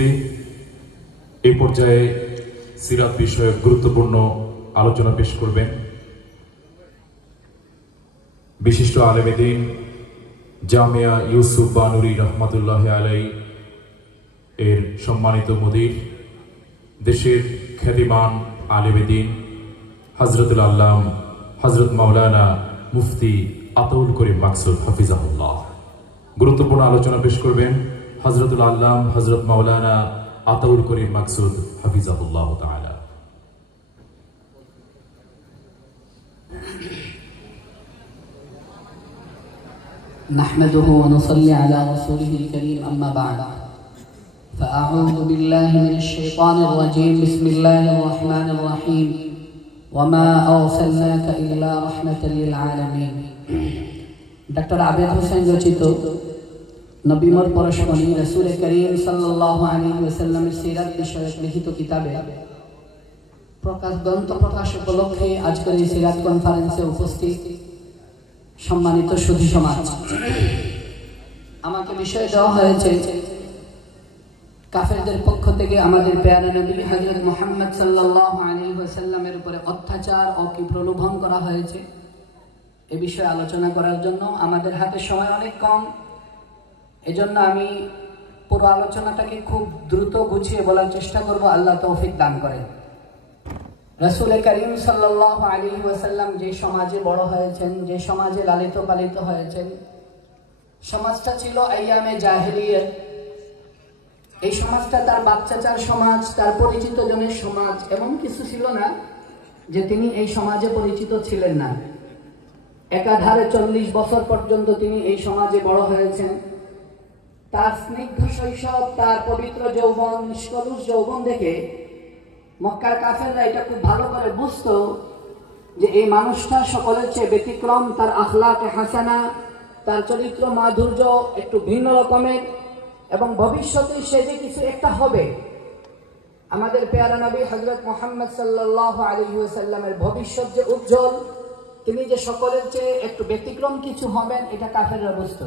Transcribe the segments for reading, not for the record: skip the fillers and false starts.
উপস্থিতি। এই পর্যায়ে সিরাত বিষয়ক গুরুত্বপূর্ণ আলোচনা পেশ করবেন বিশিষ্ট আলেমে দ্বীন জামিয়া ইউসুফ বানুরী রহমাতুল্লাহ আলাই এর সম্মানিত মুদির, দেশের খ্যাতিমান আলেমে দ্বীন হযরতুল আল্লাম হযরত মাওলানা মুফতি আতাউল করিম মাকসুদ হাফিজাহুল্লাহ। গুরুত্বপূর্ণ আলোচনা পেশ করবেন হযরতুল আল্লাম হযরত মাওলানা আতাউল করিম মাকসুদ হাফিজাহুল্লাহ তাআলা। نحمده ونصلي على رسوله الكريم أما بعد فأعوذ بالله من الشيطان الرجيم بسم الله الرحمن الرحيم وما أرسلناك إلا رحمة للعالمين। ডক্টর আবেদ হোসেন রচিত নবীমর পরশমণি রাসূল করিম সাল্লাল্লাহু আলাইহি ওয়াসাল্লামের সিরাত বিষয়ক লিখিত কিতাবে গ্রন্থ প্রকাশ উপলক্ষে আজকের এই সিরাত কনফারেন্সে উপস্থিত সম্মানিত সুধী সমাজ, আমাকে বিষয় দেওয়া হয়েছে কাফেরদের পক্ষ থেকে আমাদের প্যারা নবী হযরত মুহাম্মদ সাল্লাল্লাহু আলাইহি ওয়াসাল্লামের উপরে অত্যাচার ও কি প্রলোভন করা হয়েছে এ বিষয়ে আলোচনা করার জন্য। আমাদের হাতে সময় অনেক কম, এজন্য আমি পুরো আলোচনাটাকে খুব দ্রুত গুছিয়ে বলার চেষ্টা করব। আল্লাহ তৌফিক দান করেন। রাসূল করিম সাল্লাল্লাহু আলাইহি ওয়াসাল্লাম যে সমাজে বড় হয়েছেন, যে সমাজে লালিত পালিত হয়েছেন, সমাজটা ছিল আইয়ামে জাহেলিয়ত। এই সমাজটা তার বাচ্চাচার সমাজ, তার পরিচিত জনের সমাজ, এমন কিছু ছিল না যে তিনি এই সমাজে পরিচিত ছিলেন না। একাধারে 40 বছর পর্যন্ত তিনি এই সমাজে বড় হয়েছেন। তার স্নিগ্ধ শৈশব, তার পবিত্র যৌবন, নিষ্কলুষ যৌবন দেখে মক্কার কাফেররা এটা খুব ভালো করে বুঝতো যে এই মানুষটা সকলের চেয়ে ব্যতিক্রম। তার আখলাক হাসানা, তার চরিত্র মাধুর্য একটু ভিন্ন রকমের, এবং ভবিষ্যতে সে যে কিছু একটা হবে। আমাদের প্যারা নবী হযরত মুহাম্মদ সাল্লাল্লাহু আলাইহি ওয়াসাল্লামের ভবিষ্যৎ যে উজ্জ্বল, তিনি যে সকলের চেয়ে একটু ব্যতিক্রম কিছু হবেন, এটা কাফেররা বুঝতো।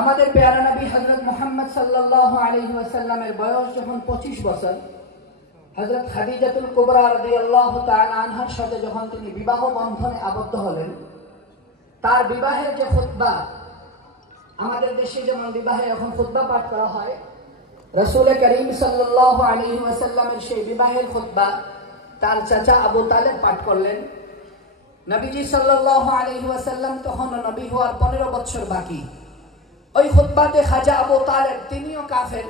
আমাদের প্যারা নবী হযরত মুহাম্মদ সাল্লাল্লাহু আলাইহি ওয়াসাল্লামের বয়স যখন 25 বছর, হযরত খাদিজাতুল কুবরা রাদিয়াল্লাহু তাআলা আনহার সাথে যখন তিনি বিবাহ বন্ধনে আবদ্ধ হলেন, তার বিবাহের যে খুতবা, আমাদের দেশে যেমন বিবাহে এখন খুতবা পাঠ করা হয়, রাসূল করিম সাল্লাল্লাহু আলাইহি ওয়াসাল্লামের সেই বিবাহের খুতবা তার চাচা আবু তালেব পাঠ করলেন। নবীজি সাল্লাল্লাহু আলাইহি ওয়াসাল্লাম তখন নবী হওয়ার 15 বছর বাকি। ওই খুতবাতে খাজা আবু তালেব, তিনিও কাফের,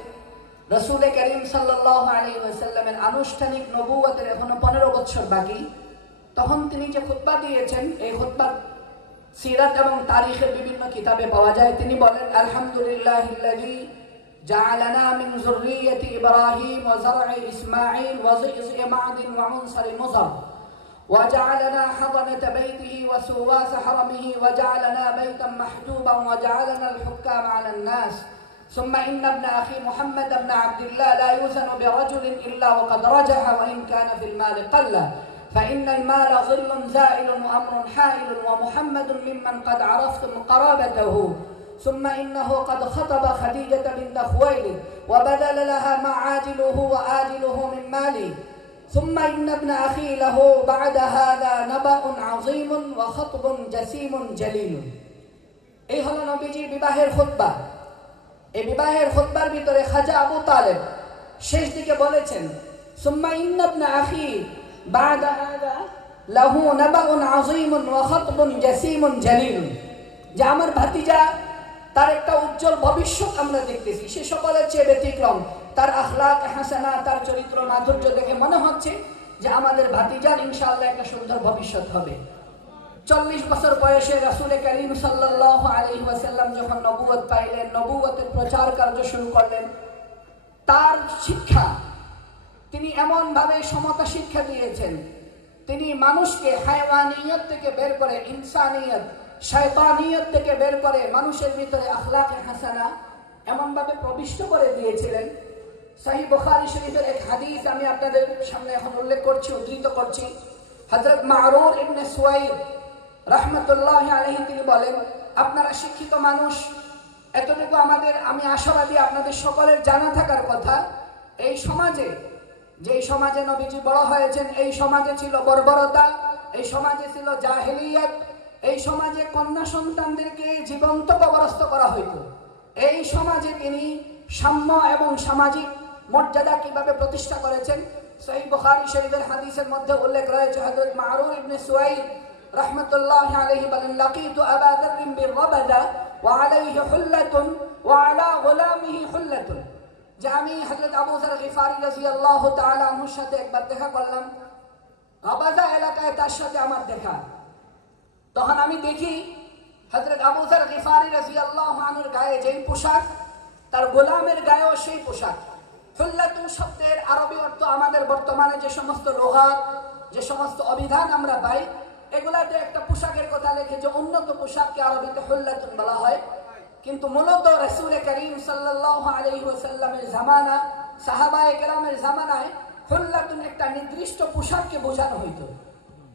রাসূল করিম সাল্লাল্লাহু আলাইহি ওয়াসাল্লামের আনুষ্ঠানিক নবুয়তের এখনো 15 বছর বাকি। তখন তিনি যে খুতবা দিয়েছেন, এই খুতবা সিরাত এবং তারিখের বিভিন্ন কিতাবে পাওয়া যায়। তিনি বলেন, আলহামদুলিল্লাহিল্লাযী জাআলানা মিন যুররিয়্যাতি ইব্রাহিম ওয়া যার'i ইসমাঈল ওয়া যি'জি মা'দিন ওয়া মুনসারি মুযর ওয়া জাআলানা হাদানাতা বাইতিহি ওয়া সুওয়াস হারামিহি ওয়া জাআলানা বাইতান মাহজুবান ওয়া জাআলানা আল-হুক্কাম 'আলা আন-নাস ثم إن ابن أخي محمد بن عبد الله لا يوزن برجل إلا وقد رجح وإن كان في المال قل فإن المال ظل زائل وأمر حائل ومحمد ممن قد عرفتم قرابته ثم إنه قد خطب خديجة بنت خويلد وبذل لها ما عاجله وآجله من مالي ثم إن ابن أخي له بعد هذا نبأ عظيم وخطب جسيم جليل। এই হলো নবীজির বিবাহের খুতবা। এই বিবাহের খুতবার ভিতরে খাজা আবু তালেব শেষ দিকে বলেছেন, সুম্মা ইন্না ইবনা আখি বা'দা হাযা লাহু নাবাউন আযীমুন ওয়া খাতবুন জাসীমুন জালিল, যে আমার ভাতিজা, তার একটা উজ্জ্বল ভবিষ্যৎ আমরা দেখতেছি। সে সকলের চেয়ে ব্যতিক্রম। তার আখলাক হাসানা, তার চরিত্র মাধুর্য দেখে মনে হচ্ছে যে আমাদের ভাতিজার ইনশাআল্লাহ একটা সুন্দর ভবিষ্যৎ হবে। 40 বছর বয়সে রাসূল করিম সাল্লাল্লাহু আলাইহি ওয়াসাল্লাম যখন নবুয়ত পাইলেন, নবুয়তের প্রচার কার্য শুরু করলেন। তার শিক্ষা, তিনি এমন ভাবে সমতা শিক্ষা দিয়েছেন, তিনি মানুষকে হায়ওয়ানিয়ত থেকে বের করে ইনসানিয়ত, শয়তানিয়ত থেকে বের করে মানুষের ভিতরে আখলাক হাসানা এমন ভাবে প্রবিষ্ট করে দিয়েছিলেন। সহিহ বুখারী শরীফের এক হাদিস আমি আপনাদের সামনে এখন উল্লেখ করছি, উদ্ধৃত করছি। হযরত মারুর ইবনে সুয়াইদ রাহমাতুল্লাহি আলাইহি তিনি বলেন, আপনারা শিক্ষিত মানুষ, এতটুকু আমি আশাবাদী আপনাদের সকলের জানা থাকার কথা, এই সমাজে, যেই সমাজে নবীজি বড় হয়েছেন, এই সমাজে ছিল বর্বরতা, এই সমাজে ছিল জাহেলিয়াত, এই সমাজে কন্যা সন্তানদেরকে জীবন্ত কবরস্থ করা হইতো। এই সমাজে তিনি সাম্য এবং সামাজিক মর্যাদা কিভাবে প্রতিষ্ঠা করেছেন, সহিহ বুখারী শরীফের হাদিসের মধ্যে উল্লেখ রয়েছে। হযরত মারুর ইবনে সুয়াইদ রাহমাতুল্লাহি আলাইহি বলেন, লাকিতু আবা যাররিন বিরবাদা ওয়া আলাইহি হুল্লাতুন ওয়া আলা গুলামিহি হুল্লাতুন, যে আমি হযরত আবু যার গিফারি রাদিয়াল্লাহু তাআলা আনহুর সাথে একবার দেখা করলাম, রাবাদা এলাকায় তার সাথে আমার দেখা। তখন আমি দেখি হযরত আবু যার গিফারি রাদিয়াল্লাহু আনহুর গায়ে যেই পোশাক, তার গোলামের গায়েও সেই পোশাক। হুল্লাতুন শব্দের আরবি অর্থ আমাদের বর্তমানে যে সমস্ত লুগাত, যে সমস্ত অভিধান আমরা পাই, এগুলাতে একটা পোশাকের কথা লেখে যে উন্নত পোশাককে আরবিতে হুল্লাতুন বলা হয়। কিন্তু মূলত রাসূল করিম সাল্লাল্লাহু আলাইহি ওয়াসাল্লামের জামানা, সাহাবায়ে কেরামের জামানায় হুল্লাতুন একটা নির্দিষ্ট পোশাককে বোঝানো হইতো।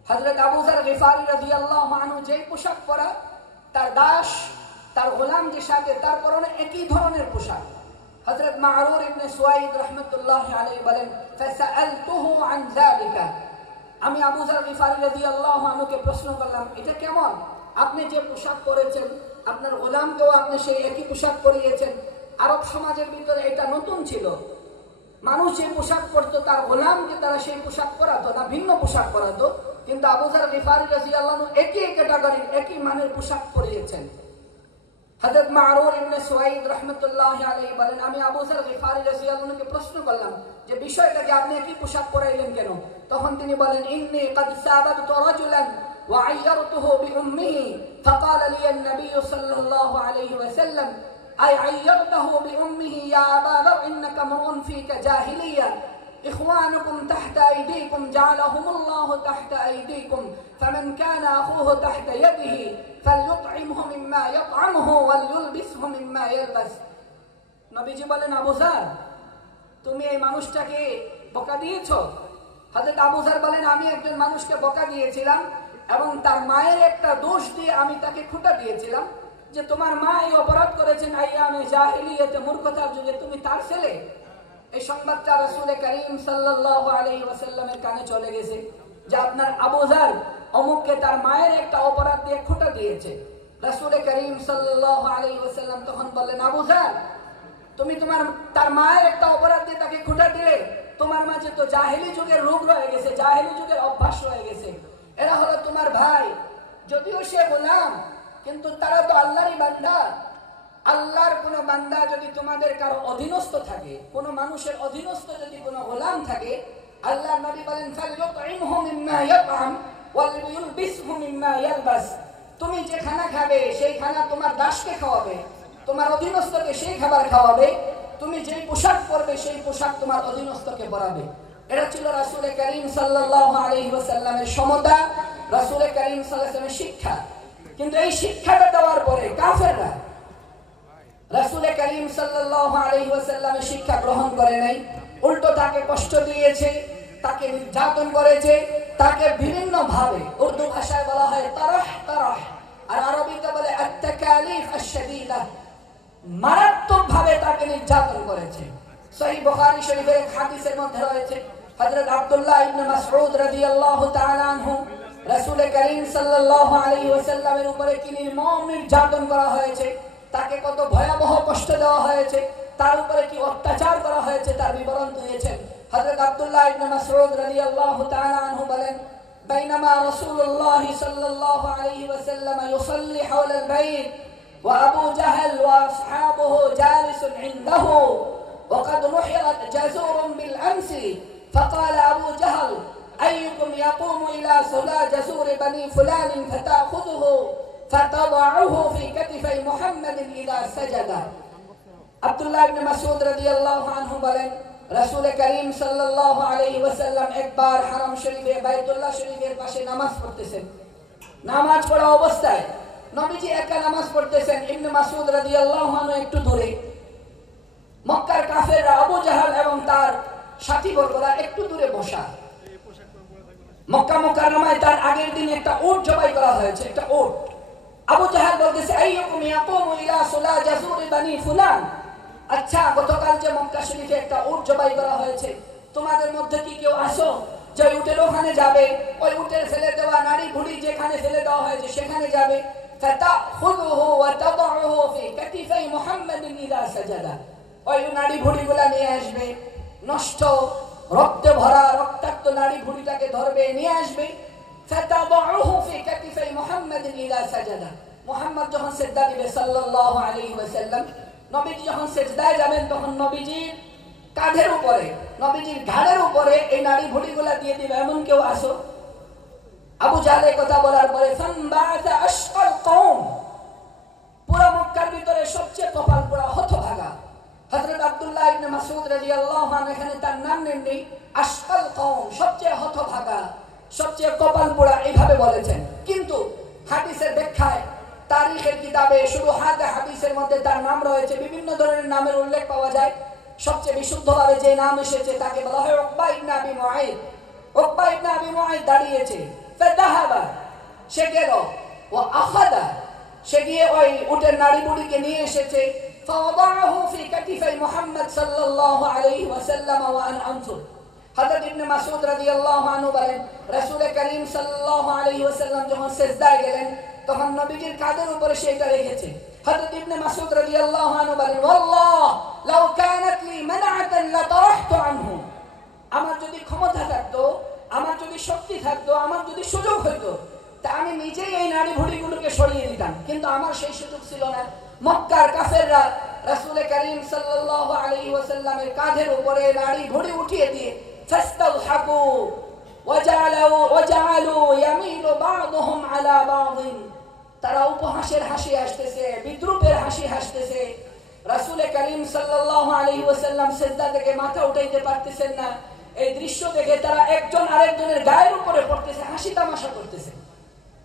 হযরত আবু যার গিফারি রাদিয়াল্লাহু আনহু যেই পোশাক পরা, তার দাস, তার গোলাম যে সাথে, তার পরনে একই ধরনের পোশাক। হযরত মারুর ইবনে সুয়াইদ রাহমাতুল্লাহি আলাইহি বলেন, ফাসাআলতুহু আন যালিকা, আমি আবু যার গিফারি রাদিয়াল্লাহু আনহুকে প্রশ্ন করলাম, এটা কেমন? আপনি যে পোশাক পরেছেন, আপনার গোলামকেও আপনি সেই একই পোশাক পরিয়েছেন। আরব সমাজের ভিতরে এটা নতুন ছিল, মানুষ যে পোশাক পরতো তার গোলামকে তারা সেই পোশাক পরাতো না, ভিন্ন পোশাক পরাতো। কিন্তু আবু যার গিফারি রাদিয়াল্লাহু আনহু একই ক্যাটাগরির, একই মানের পোশাক পরিয়েছেন। হযরত মারুর ইবনে সুয়াইদ রাহমাতুল্লাহি আলাইহি বলেন, আমি আবু যার গিফারি রাদিয়াল্লাহু আনহুকে প্রশ্ন করলাম যে বিষয়টাকে আপনি একই পোশাক পরাইলেন কেন? তখন তিনি বলেন, ইন্নী ক্বাদ সাবাতু রাজুলান ওয়া আইয়ারতুহু বিউম্মিহি ফাকালা লি আন-নবী সাল্লাল্লাহু আলাইহি ওয়াসাল্লাম আই আইয়ারতুহু বিউম্মিহি ইয়া আবা যার ইন্নাকা মারউন ফিকা জাহিলিয়া إخوانكم تحت أيديكم جعلهم الله تحت أيديكم فمن كان أخوه تحت يده فليطعمه مما يطعمه وليلبسه مما يلبس। নবীজি বলেন, আবু যার, তুমি এই মানুষটাকে বকা দিয়েছো? হযরত আবু যার বলেন, আমি একজন মানুষকে বকা দিয়েছিলাম এবং তার মায়ের একটা দোষ দিয়ে আমি তাকে খুঁটা দিয়েছিলাম যে তোমার মা এই অপরাধ করেছেন আইয়ামে জাহিলিয়াতে, মূর্খতার যুগে, তুমি তার ছেলে। এই সংবাদটা রাসূল করিম সাল্লাল্লাহু আলাইহি ওয়াসাল্লামের কানে চলে গেছে যে আপনার আবু যার অমুককে তার মায়ের একটা অপরাধ দিয়ে খুঁটা দিয়েছে। রাসূল করিম সাল্লাল্লাহু আলাইহি ওয়াসাল্লাম তখন বললেন, আবু যার, তুমি তার মায়ের একটা অপরাধ দিয়ে তাকে খুঁটা দিলে, তোমার মাঝে তো জাহেলি যুগের রোগ রয়ে গেছে, জাহেলি যুগের অভ্যাস রয়ে গেছে। এরা হলো তোমার ভাই, যদিও সে গোলাম, কিন্তু তারা তো আল্লাহরই বান্দা। আল্লাহর কোন বান্দা যদি তোমাদের কারো অধীনস্থ থাকে, কোন মানুষের অধীনস্থ যদি কোন গোলাম থাকে, আল্লাহর নবী বলেন, ফালইউতইমহু মিম্মা ইয়াতআম ওয়ালইউলবিসহু মিম্মা ইয়ালবাস, তুমি যে খানা খাবে সেই খানা তোমার দাসকে খাওয়াবে, তোমার অধীনস্থকে সেই খাবার খাওয়াবে, তুমি যেই পোশাক পরবে সেই পোশাক তোমার অধীনস্থকে পরাবে। এটা ছিল রাসূল করিম সাল্লাল্লাহু আলাইহি ওয়াসাল্লামের সমতা, রাসূল করিম সাল্লাল্লাহু আলাইহি ওয়াসাল্লামের শিক্ষা। কিন্তু এই শিক্ষাটা দেওয়ার পরে কাফেররা রাসূল করিম সাল্লাল্লাহু আলাইহি ওয়াসাল্লামের শিক্ষা গ্রহণ করে নাই, উল্টো তাকে কষ্ট দিয়েছে, তাকে নির্যাতন করেছে, তাকে বিভিন্ন ভাবে, উর্দু ভাষায় বলা হয় তারাহ তারাহ, আর আরবিতে বলে আত-তাকালিফ আশ-শাদীদা, মারাত্মক ভাবে তাকে নির্যাতন করেছে। সহিহ বুখারী শরীফের হাদিসের মধ্যে রয়েছে, হযরত আব্দুল্লাহ ইবনে মাসউদ রাদিয়াল্লাহু তাআলা আনহু রাসূল করিম সাল্লাল্লাহু আলাইহি ওয়াসাল্লামের উপরে কি নির্মম নির্যাতন করা হয়েছে, তাকে কত ভয়াবহ কষ্ট দেওয়া হয়েছে, তার উপরে কি অত্যাচার করা হয়েছে তার বিবরণ দিয়েছেন। হযরত আব্দুল্লাহ ইবনে মাসউদ রাদিয়াল্লাহু তাআলা আনহু বলেন, বাইনামা রাসূলুল্লাহ সাল্লাল্লাহু আলাইহি ওয়াসাল্লাম ইউসাল্লি হাওলাল বাইত ওয়া আবু জাহল ওয়া আসহাবুহু জালিসুন ইনদাহু ওয়া ক্বাদ নুহিরাত জাযুরুন বিল আমসি ফাকাল আবু জাহল আইয়ুকুম ইয়াকুমু ইলা সুলা জাযুর বানি ফুলান ফাতাখুযুহু ফাতাদাউহু ফি কাতিফাই মুহাম্মাদিন ইযা সাজাদা। আব্দুল্লাহ ইবনে মাসউদ রাদিয়াল্লাহু আনহু বলেন, রাসূল করিম সাল্লাল্লাহু আলাইহি ওয়াসাল্লাম একবার হারাম শরীফে বাইতুল্লাহ শরীফের পাশে নামাজ পড়তেছেন। নামাজ পড়া অবস্থায় নবীজি একা নামাজ পড়তেছেন, ইবনে মাসউদ রাদিয়াল্লাহু আনহু একটু দূরে, মক্কার কাফেররা আবু জাহল এবং তার সাথীবর্গরা একটু দূরে বসা। মক্কা মুকাররমায় তার আগের দিন একটা উট জবাই করা হয়েছে, একটা উট। আবু জাহেল বলতেছে আইয়ুকুম ইয়াকুমু ইলা সুলা জাসুর বানি ফুলান, আচ্ছা গতকাল যে মক্কা শরীফে একটা উট জবাই করা হয়েছে, তোমাদের মধ্যে কি কেউ আসো যে উটের ওখানে যাবে, ওই উটের ফেলে দেওয়া নাড়ি ভুড়ি যেখানে ফেলে দেওয়া হয়েছে সেখানে যাবে, ফাতাখুযুহু ওয়া তাদউহু ফি কাতিফাই মুহাম্মাদিন ইযা সাজাদা, ওই নাড়ি ভুড়িগুলা নিয়ে আসবে, নষ্ট রক্তে ভরা রক্তাক্ত নাড়ি ভুড়িটাকে ধরবে নিয়ে আসবে, ফাতাদউহু ফি কাতিফাই মুহাম্মাদিন ইযা সাজাদা, মুহাম্মদ যখন সিজদা দিবে সাল্লাল্লাহু আলাইহি ওয়াসাল্লাম, নবীজি যখন সিজদায় যাবেন তখন নবীজির কাঁধের উপরে নবীজির ঘাড়ের উপরে এই নাড়ি ভুড়িগুলা দিয়ে দিবে, এমন কেউ আসো? আবু জাহেল এই কথা বলার পরে ফানবাআসা আশকাল কওম, পুরো মক্কার ভিতরে সবচেয়ে কপাল পোড়া হতভাগা হযরত আব্দুল্লাহ ইবনে মাসউদ রাদিয়াল্লাহু আনহু, এখানে তার নাম নেননি, আশকাল কওম সবচেয়ে হতভাগা সবচেয়ে কপাল পোড়া এইভাবে বলেছেন। কিন্তু হাদিসের ব্যাখ্যায় তারিখের কিতাবে শুধু হাদিসের মধ্যে তার নাম রয়েছে, বিভিন্ন ধরনের নামের উল্লেখ পাওয়া যায়। সবচেয়ে বিশুদ্ধভাবে যে নাম এসেছে তাকে বলা হয় উকবা ইবনে আবি মুআইদ। উকবা ইবনে আবি মুআইদ দাঁড়িয়েছে, ফাদাহাবা সে গেল, ও আখাদা সে গিয়ে ওই উটের নাড়ি বুড়িকে নিয়ে এসেছে, ফাওয়াদাহু ফি কাতিফাই মুহাম্মদ সাল্লাল্লাহু আলাইহি ওয়াসাল্লাম ওয়া আন আনফুর। হযরত ইবনে মাসউদ রাদিয়াল্লাহু আনহু বলেন, রাসূল করিম সাল্লাল্লাহু আলাইহি ওয়াসাল্লাম যখন সিজদায় গেলেন তখন নবীজির কাঁধের উপরে সেটা রেখেছে। হযরত ইবনে মাসউদ রাদিয়াল্লাহু আনহু বলেন, ওয়াল্লাহ লাউ কানাত লি মানআতান লাতারাহতু আনহু, আমার যদি ক্ষমতা থাকতো, আমার যদি শক্তি থাকতো, আমার যদি সুযোগ হইতো, তা আমি নিজেই এই নাড়ি ভুড়িগুলোকে সরিয়ে দিতাম, কিন্তু আমার সেই সুযোগ ছিল না। মক্কার কাফেররা রাসূল করিম সাল্লাল্লাহু আলাইহি ওয়াসাল্লামের কাঁধের উপরে নাড়ি ভুড়ি উঠিয়ে দিয়ে ফাস্তালহাকু ওয়াজালু ইয়ামিলু বা'দুহুম আলা বা'দিন, তারা উপহাসের হাসি হাসতেছে, বিদ্রুপের হাসি হাসতেছে। রাসূল করিম সাল্লাল্লাহু আলাইহি ওয়াসাল্লাম সিজদা থেকে মাথা উঠাইতে পারতেছেন না। এই দৃশ্য দেখে তারা একজন আরেকজনের গায়ের উপরে পড়তেছে, হাসি তামাশা করতেছে।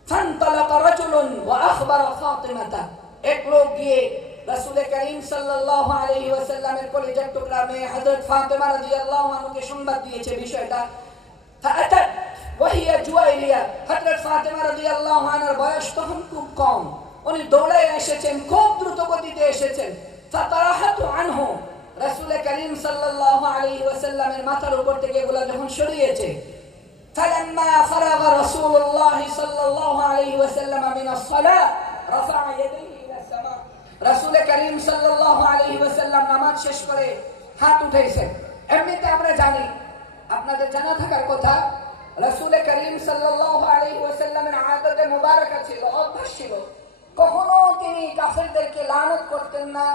ফান্তালাকা রাজুলুন ওয়া আখবারা ফাতিমাতা, এক লোক গিয়ে রাসূল করিম সাল্লাল্লাহু আলাইহি ওয়াসাল্লামের কলিজার টুকরা মেয়ে হযরত ফাতিমা রাদিয়াল্লাহু আনহাকে সংবাদ দিয়েছে বিষয়টা। ফাআতাত ওয়া হিয়া জুওয়াইরিয়া, হযরত ফাতিমা রাদিয়াল্লাহু আনহার বয়স তখন খুব কম, উনি দৌড়ে এসেছেন, খুব দ্রুত গতিতে এসেছেন। ফাতারাহাতু আনহু, রাসূল করিম সাল্লাল্লাহু আলাইহি ওয়াসাল্লামের মাথার উপর থেকে এগুলা যখন সরিয়েছে, ফালাম্মা ফারাগা রাসূলুল্লাহ সাল্লাল্লাহু আলাইহি ওয়াসাল্লাম মিনাস সালাহ রাফা'a ইয়াদাইহি ইলা সামা, রাসূল করিম সাল্লাল্লাহু আলাইহি ওয়াসাল্লাম নামাজ শেষ করে হাত উঠাইছেন। এমনিতে আমরা জানি, আপনাদের জানা থাকার কথা, রাসূল করিম সাল্লাল্লাহু আলাইহি ওয়াসাল্লামের আদতে মুবারাকা ছিল, অভ্যাস ছিল, কখনো তিনি কাফেরদেরকে লানত করতেন না,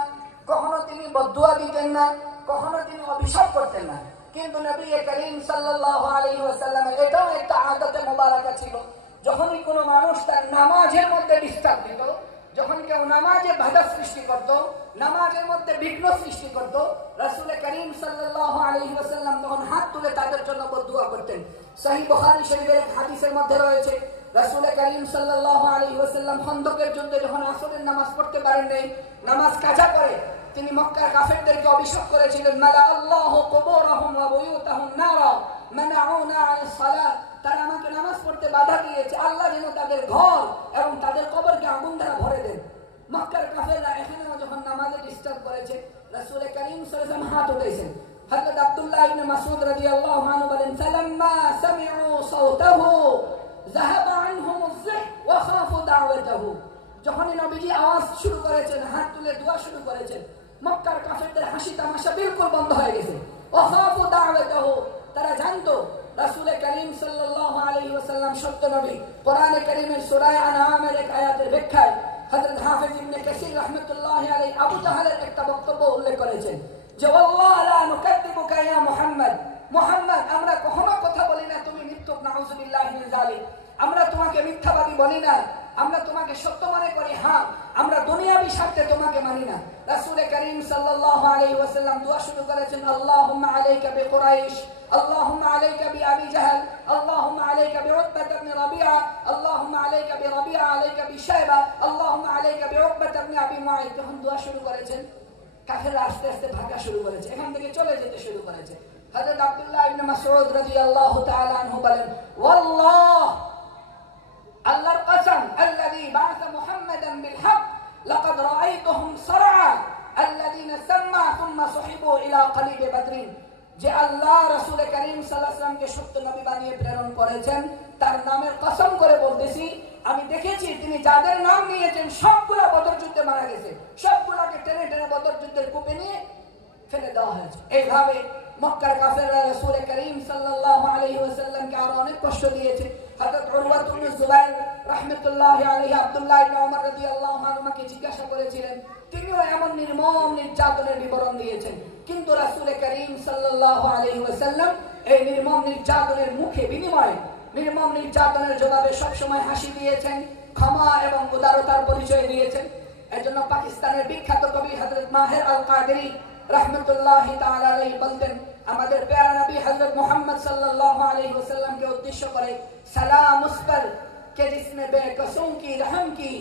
কখনো তিনি বদদুয়া দিতেন না, কখনো তিনি অভিশাপ করতেন না। কিন্তু নবী করিম সাল্লাল্লাহু আলাইহি ওয়াসাল্লামের এটাও একটা আদতে মুবারাকা ছিল, যখনই কোনো মানুষ তার নামাজের মধ্যে ডিস্টার্ব দিত, যখন কেউ নামাজে বাধা সৃষ্টি করত, নামাজের মধ্যে বিঘ্ন সৃষ্টি করত, রাসূল করিম সাল্লাল্লাহু আলাইহি ওয়াসাল্লাম তখন হাত তুলে তাদের জন্য বদদুয়া করতেন। সহিহ বুখারী শরীফের এক হাদিসের মধ্যে রয়েছে, রাসূল করিম সাল্লাল্লাহু আলাইহি ওয়াসাল্লাম খন্দকের যুদ্ধে যখন আসরের নামাজ পড়তে পারেন নাই, নামাজ কাজা করে তিনি মক্কার কাফেরদেরকে অভিশাপ করেছিলেন, মালা আল্লাহু কুবুরহুম ওয়া বুয়ুতাহুম নারা মানাউনা আনিস সালাত, তারা আমাকে নামাজ পড়তে বাধা দিয়েছে, আল্লাহ যেন তাদের ঘর এবং তাদের কবরকে আগুন দ্বারা ভরে দেন। মক্কার কাফেররা এখানেও যখন নামাজে ডিস্টার্ব করেছে, রাসূল করিম সাল্লাল্লাহু আলাইহি ওয়াসাল্লাম হাত উঠাইছেন। হযরত আব্দুল্লাহ ইবনে মাসউদ রাদিয়াল্লাহু আনহু বলেন, ফালাম্মা সামি'ু সাওতাহু যাহাবা আনহুম আয-যিহ ওয়া খাফু দাওয়াতাহু, যখনই নবীজি আওয়াজ শুরু করেছেন, হাত তুলে দোয়া শুরু করেছেন, মক্কার কাফেরদের হাসি তামাশা বিলকুল বন্ধ হয়ে গেছে। ওয়া খাফু দাওয়াতাহু, তারা জানতো রাসূল করিম সাল্লাল্লাহু আলাইহি ওয়াসাল্লাম সত্য নবী। কোরআনে কারীমের সূরা আনআমের এক আয়াতের ব্যাখ্যায় হযরত হাফেজ ইবনে কাসীর রাহমাতুল্লাহি আলাইহি আবু তাহালের একটা বক্তব্য উল্লেখ করেছেন যে, ওয়াল্লাহ লা নুকাদ্দিবুকা ইয়া মুহাম্মদ, মুহাম্মদ আমরা কখনো কথা বলি না তুমি মিথ্যুক, নাউযুবিল্লাহি মিন যালিক, আমরা তোমাকে মিথ্যাবাদী বলি না, আমরা তোমাকে সত্য মনে করি, হ্যাঁ আমরা দুনিয়াবি স্বার্থে তোমাকে মানি না। রাসূল করিম সাল্লাল্লাহু আলাইহি ওয়াসাল্লাম দোয়া শুরু করেছেন, আল্লাহুম্মা আলাইকা বিকুরাইশ, আল্লাহুম্মা আলাইকা বিআবি জাহল, আল্লাহুম্মা আলাইকা বিউতবা ইবনে রাবিআ, আল্লাহুম্মা আলাইকা বিরাবিআ, আলাইকা বিশাইবা, আল্লাহুম্মা আলাইকা বিউতবা ইবনে আবি মুআইদ। যখন দোয়া শুরু করেছেন, কাফেররা আস্তে আস্তে ভাগা শুরু করেছে, এখান থেকে চলে যেতে শুরু করেছে। হযরত আব্দুল্লাহ ইবনে মাসউদ রাদিয়াল্লাহু তাআলা আনহু বলেন, ওয়াল্লাহ আল্লাহর কসম, আল্লাযী বা'আসা মুহাম্মাদান বিল হক লাকাদ রাআইতুহুম সারআ আল্লাযীনা সাম্মা সুম্মা সুহিবু ইলা কলিব বদরিন। যে আল্লাহ রাসূল করিম সাল্লাল্লাহু আলাইহি ওয়াসাল্লামকে সত্য নবী বানিয়ে প্রেরণ করেছেন, তার নামের কসম করে বলতেছি, আমি দেখেছি তিনি যাদের নাম নিয়েছেন সবগুলা বদর যুদ্ধে মারা গেছে, সবগুলাকে টেনে টেনে বদর যুদ্ধের কূপে নিয়ে ফেলে দেওয়া হয়েছে। এইভাবে মক্কার কাফেররা রাসূল করিম সাল্লাল্লাহু আলাইহি ওয়াসাল্লামকে আরো অনেক কষ্ট দিয়েছে। হযরত উরওয়া ইবনে জুবাইর রাহমাতুল্লাহি আলাইহি আব্দুল্লাহ ইবনে ওমর রাদিয়াল্লাহু আনহুকে জিজ্ঞাসা করেছিলেন, তিনিও এমন নির্মম নির্যাতনের বিবরণ দিয়েছেন, কিন্তু রাসূল করিম সাল্লাল্লাহু আলাইহি ওয়াসাল্লাম এই নির্মম নির্যাতনের মুখে বিনিময়ে, নির্মম নির্যাতনের জবাবে সবসময় হাসি দিয়েছেন, ক্ষমা এবং উদারতার পরিচয় দিয়েছেন। এজন্য পাকিস্তানের বিখ্যাত কবি হযরত মাহির আল কাদেরী রাহমাতুল্লাহি তাআলা আলাইহি বলতেন, আমাদের প্যারা নবী হযরত মুহাম্মদ সাল্লাল্লাহু আলাইহি ওয়াসাল্লামকে উদ্দেশ্য করে, সালাম উস पर के जिसने बेकसों की रहम की,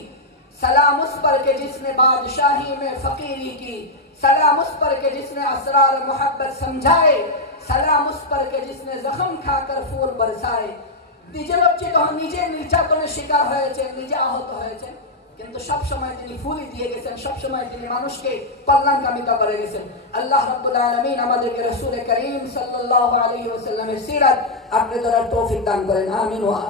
सलाम उस पर के जिसने बादशाही में फकीरी की, सलाम उस पर के जिसने असरार मोहब्बत समझाए, सलाम उस पर के जिसने जख्म खाकर फूल बरसाए। নিজে লজ্জিত হন, নিজে নির্যাতনের শিকার হয়েছেন, নিজে আহত হয়েছেন, কিন্তু সব সময় তিনি ফুলি দিয়ে গেছেন, সব সময় তিনি মানুষকে কল্যাণকামিতা করে গেছেন। আল্লাহ রাব্বুল আলামিন আমাদেরকে রাসূল করিম সাল্লাল্লাহু আলাইহি ওয়াসাল্লামের সিরাত আঁকড়ে ধরার তৌফিক দান করেন। আমিন ওয়া